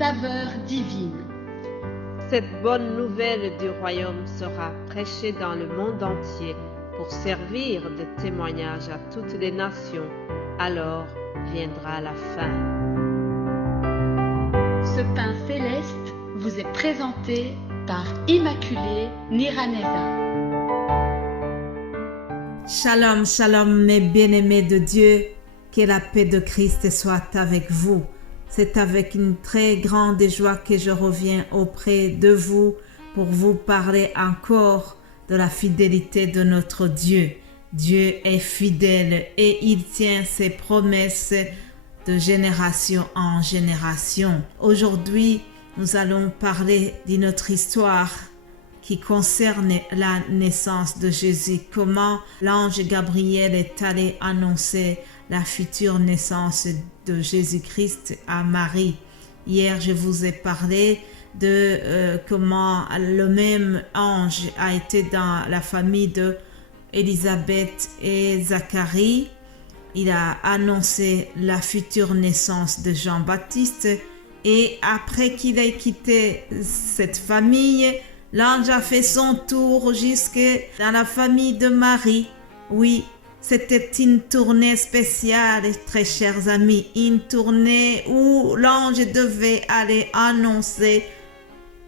saveur divine. Cette bonne nouvelle du royaume sera prêchée dans le monde entier pour servir de témoignage à toutes les nations. Alors viendra la fin. Ce pain céleste vous est présenté par Immaculée Niraneza. Shalom, shalom mes bien-aimés de Dieu, que la paix de Christ soit avec vous. C'est avec une très grande joie que je reviens auprès de vous pour vous parler encore de la fidélité de notre Dieu. Dieu est fidèle et il tient ses promesses de génération en génération. Aujourd'hui, nous allons parler de notre histoire qui concerne la naissance de Jésus. Comment l'ange Gabriel est allé annoncer la future naissance de Jésus-Christ à Marie. Hier, je vous ai parlé de comment le même ange a été dans la famille de Élisabeth et Zacharie. Il a annoncé la future naissance de Jean-Baptiste et après qu'il ait quitté cette famille, l'ange a fait son tour jusque dans la famille de Marie. Oui, c'était une tournée spéciale, très chers amis, une tournée où l'ange devait aller annoncer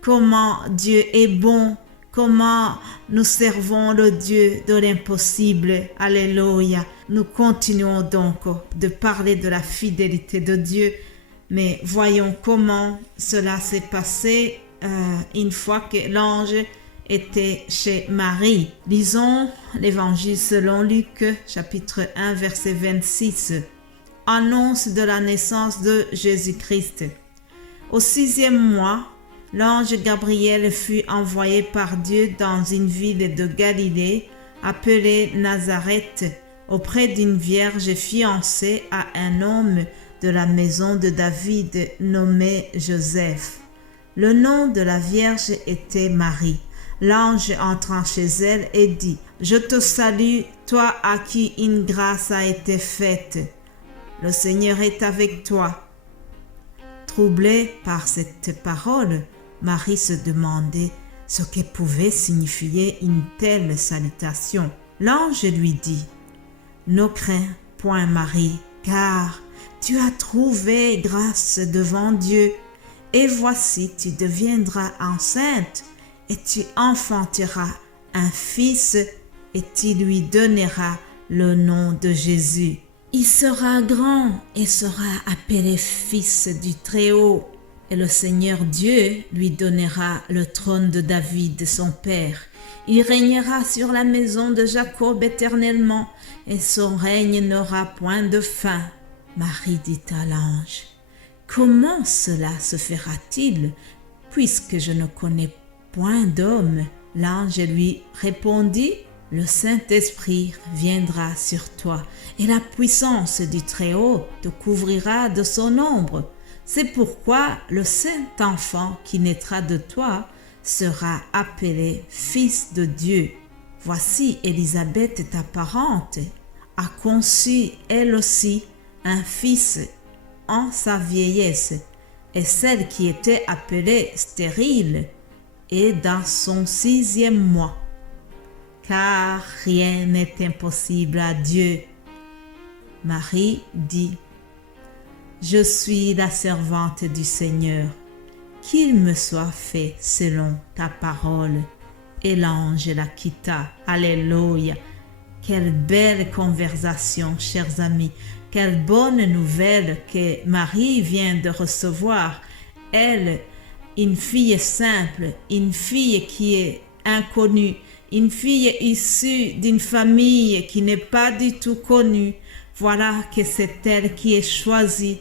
comment Dieu est bon, comment nous servons le Dieu de l'impossible. Alléluia. Nous continuons donc de parler de la fidélité de Dieu, mais voyons comment cela s'est passé une fois que l'ange était chez Marie. Lisons l'évangile selon Luc, chapitre 1, verset 26. Annonce de la naissance de Jésus-Christ. Au 6e mois, l'ange Gabriel fut envoyé par Dieu dans une ville de Galilée appelée Nazareth, auprès d'une vierge fiancée à un homme de la maison de David nommé Joseph. Le nom de la vierge était Marie. L'ange entrant chez elle et dit: « Je te salue, toi à qui une grâce a été faite. Le Seigneur est avec toi. » Troublée par cette parole, Marie se demandait ce que pouvait signifier une telle salutation. L'ange lui dit: « Ne crains point, Marie, car tu as trouvé grâce devant Dieu. Et voici, tu deviendras enceinte et tu enfanteras un fils et tu lui donneras le nom de Jésus. Il sera grand et sera appelé fils du Très-Haut. Et le Seigneur Dieu lui donnera le trône de David, son père. Il régnera sur la maison de Jacob éternellement et son règne n'aura point de fin. » Marie dit à l'ange: « Comment cela se fera-t-il, puisque je ne connais point d'homme ?» L'ange lui répondit: « Le Saint-Esprit viendra sur toi, et la puissance du Très-Haut te couvrira de son ombre. C'est pourquoi le Saint-Enfant qui naîtra de toi sera appelé Fils de Dieu. Voici Élisabeth, ta parente, a conçu elle aussi un fils en sa vieillesse, et celle qui était appelée stérile est dans son 6e mois, car rien n'est impossible à Dieu. » Marie dit: « Je suis la servante du Seigneur, qu'il me soit fait selon ta parole. » Et l'ange la quitta. Alléluia. Quelle belle conversation, chers amis. Quelle bonne nouvelle que Marie vient de recevoir. Elle, une fille simple, une fille qui est inconnue, une fille issue d'une famille qui n'est pas du tout connue. Voilà que c'est elle qui est choisie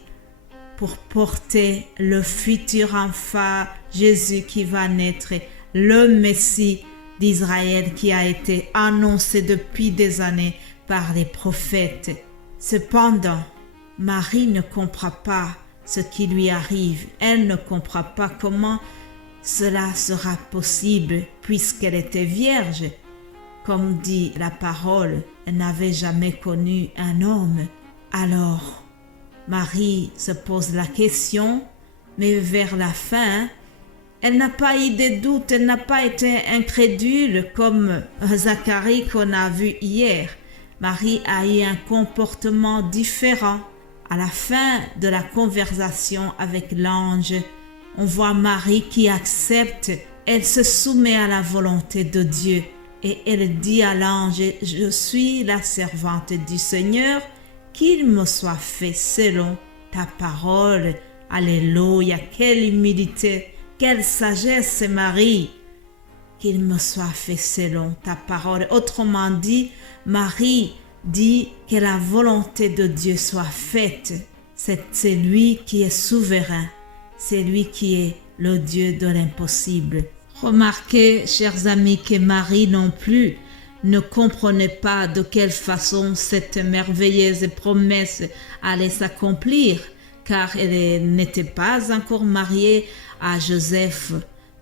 pour porter le futur enfant Jésus qui va naître, le Messie d'Israël qui a été annoncé depuis des années par les prophètes. Cependant, Marie ne comprend pas ce qui lui arrive. Elle ne comprend pas comment cela sera possible puisqu'elle était vierge. Comme dit la parole, elle n'avait jamais connu un homme. Alors, Marie se pose la question Mais vers la fin, elle n'a pas eu de doute, elle n'a pas été incrédule comme Zacharie qu'on a vu hier. Marie a eu un comportement différent. À la fin de la conversation avec l'ange, on voit Marie qui accepte, elle se soumet à la volonté de Dieu et elle dit à l'ange, « Je suis la servante du Seigneur, qu'il me soit fait selon ta parole. » Alléluia, quelle humilité, quelle sagesse Marie, qu'il me soit fait selon ta parole. Autrement dit, Marie dit que la volonté de Dieu soit faite. C'est lui qui est souverain, c'est lui qui est le Dieu de l'impossible. Remarquez, chers amis, que Marie non plus ne comprenait pas de quelle façon cette merveilleuse promesse allait s'accomplir, car elle n'était pas encore mariée à Joseph.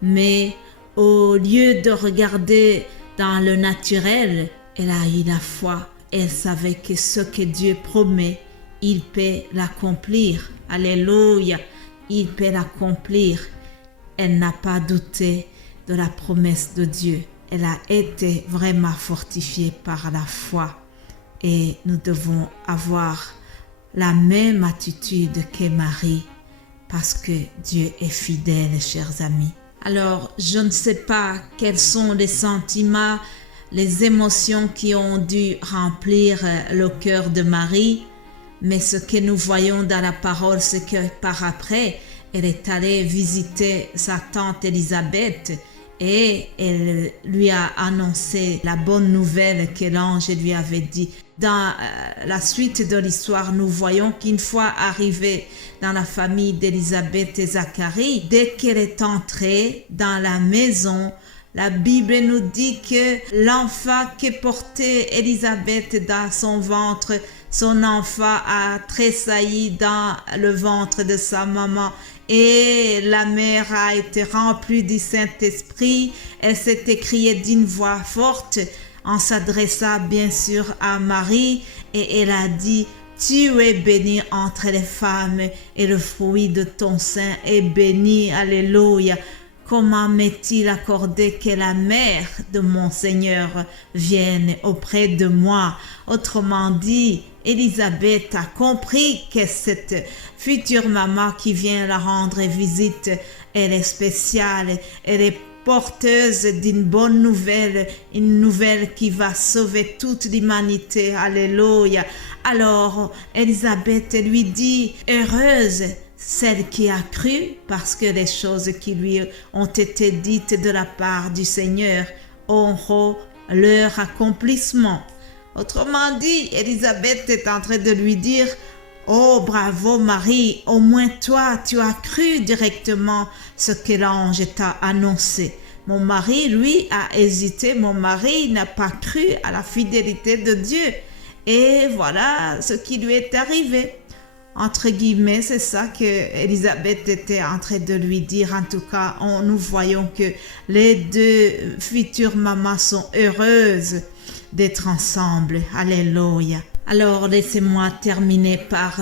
Mais au lieu de regarder dans le naturel, elle a eu la foi. Elle savait que ce que Dieu promet, il peut l'accomplir. Alléluia, il peut l'accomplir. Elle n'a pas douté de la promesse de Dieu. Elle a été vraiment fortifiée par la foi. Et nous devons avoir la même attitude que Marie, parce que Dieu est fidèle, chers amis. Alors, je ne sais pas quels sont les sentiments, les émotions qui ont dû remplir le cœur de Marie, mais ce que nous voyons dans la parole, c'est que par après, elle est allée visiter sa tante Élisabeth et elle lui a annoncé la bonne nouvelle que l'ange lui avait dit. Dans la suite de l'histoire, nous voyons qu'une fois arrivée dans la famille d'Élisabeth et Zacharie, dès qu'elle est entrée dans la maison, la Bible nous dit que l'enfant que portait Élisabeth dans son ventre, son enfant a tressailli dans le ventre de sa maman et la mère a été remplie du Saint-Esprit. Elle s'est écriée d'une voix forte en s'adressant bien sûr à Marie et elle a dit « Tu es bénie entre les femmes et le fruit de ton sein est béni. » Alléluia. Comment m'est-il accordé que la mère de mon Seigneur vienne auprès de moi? Autrement dit, Élisabeth a compris que cette future maman qui vient la rendre visite, elle est spéciale, elle est porteuse d'une bonne nouvelle, une nouvelle qui va sauver toute l'humanité. Alléluia. Alors, Élisabeth lui dit, heureuse celle qui a cru, parce que les choses qui lui ont été dites de la part du Seigneur auront leur accomplissement. Autrement dit, Élisabeth est en train de lui dire, oh bravo Marie, au moins toi tu as cru directement ce que l'ange t'a annoncé. Mon mari, lui, a hésité, mon mari n'a pas cru à la fidélité de Dieu. Et voilà ce qui lui est arrivé. Entre guillemets, c'est ça que Élisabeth était en train de lui dire. En tout cas, nous voyons que les deux futures mamans sont heureuses d'être ensemble. Alléluia. Alors, laissez-moi terminer par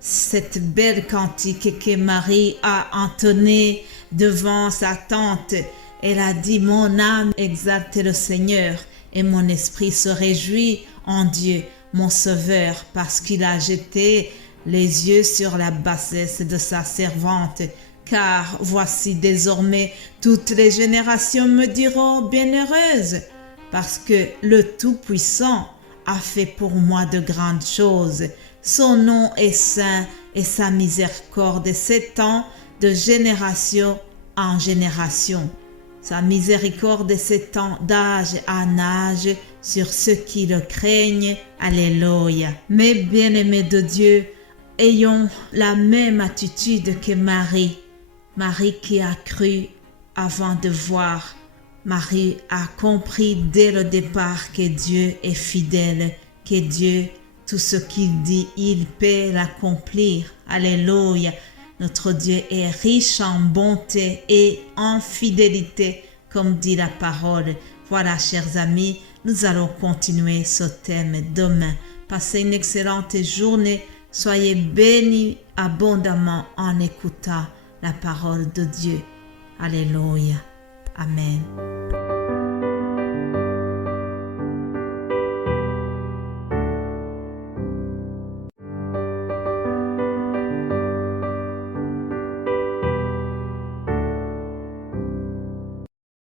cette belle cantique que Marie a entonnée devant sa tante. Elle a dit, mon âme exalte le Seigneur et mon esprit se réjouit en Dieu, mon Sauveur, parce qu'il a jeté les yeux sur la bassesse de sa servante. Car voici désormais toutes les générations me diront bienheureuse, parce que le Tout-Puissant a fait pour moi de grandes choses. Son nom est saint et sa miséricorde s'étend de génération en génération. Sa miséricorde s'étend d'âge en âge sur ceux qui le craignent. Alléluia. Mes bien-aimés de Dieu, ayons la même attitude que Marie. Marie qui a cru avant de voir. Marie a compris dès le départ que Dieu est fidèle, que Dieu, tout ce qu'il dit, il peut l'accomplir. Alléluia. Notre Dieu est riche en bonté et en fidélité, comme dit la parole. Voilà, chers amis, nous allons continuer ce thème demain. Passez une excellente journée. Soyez bénis abondamment en écoutant la parole de Dieu. Alléluia. Amen.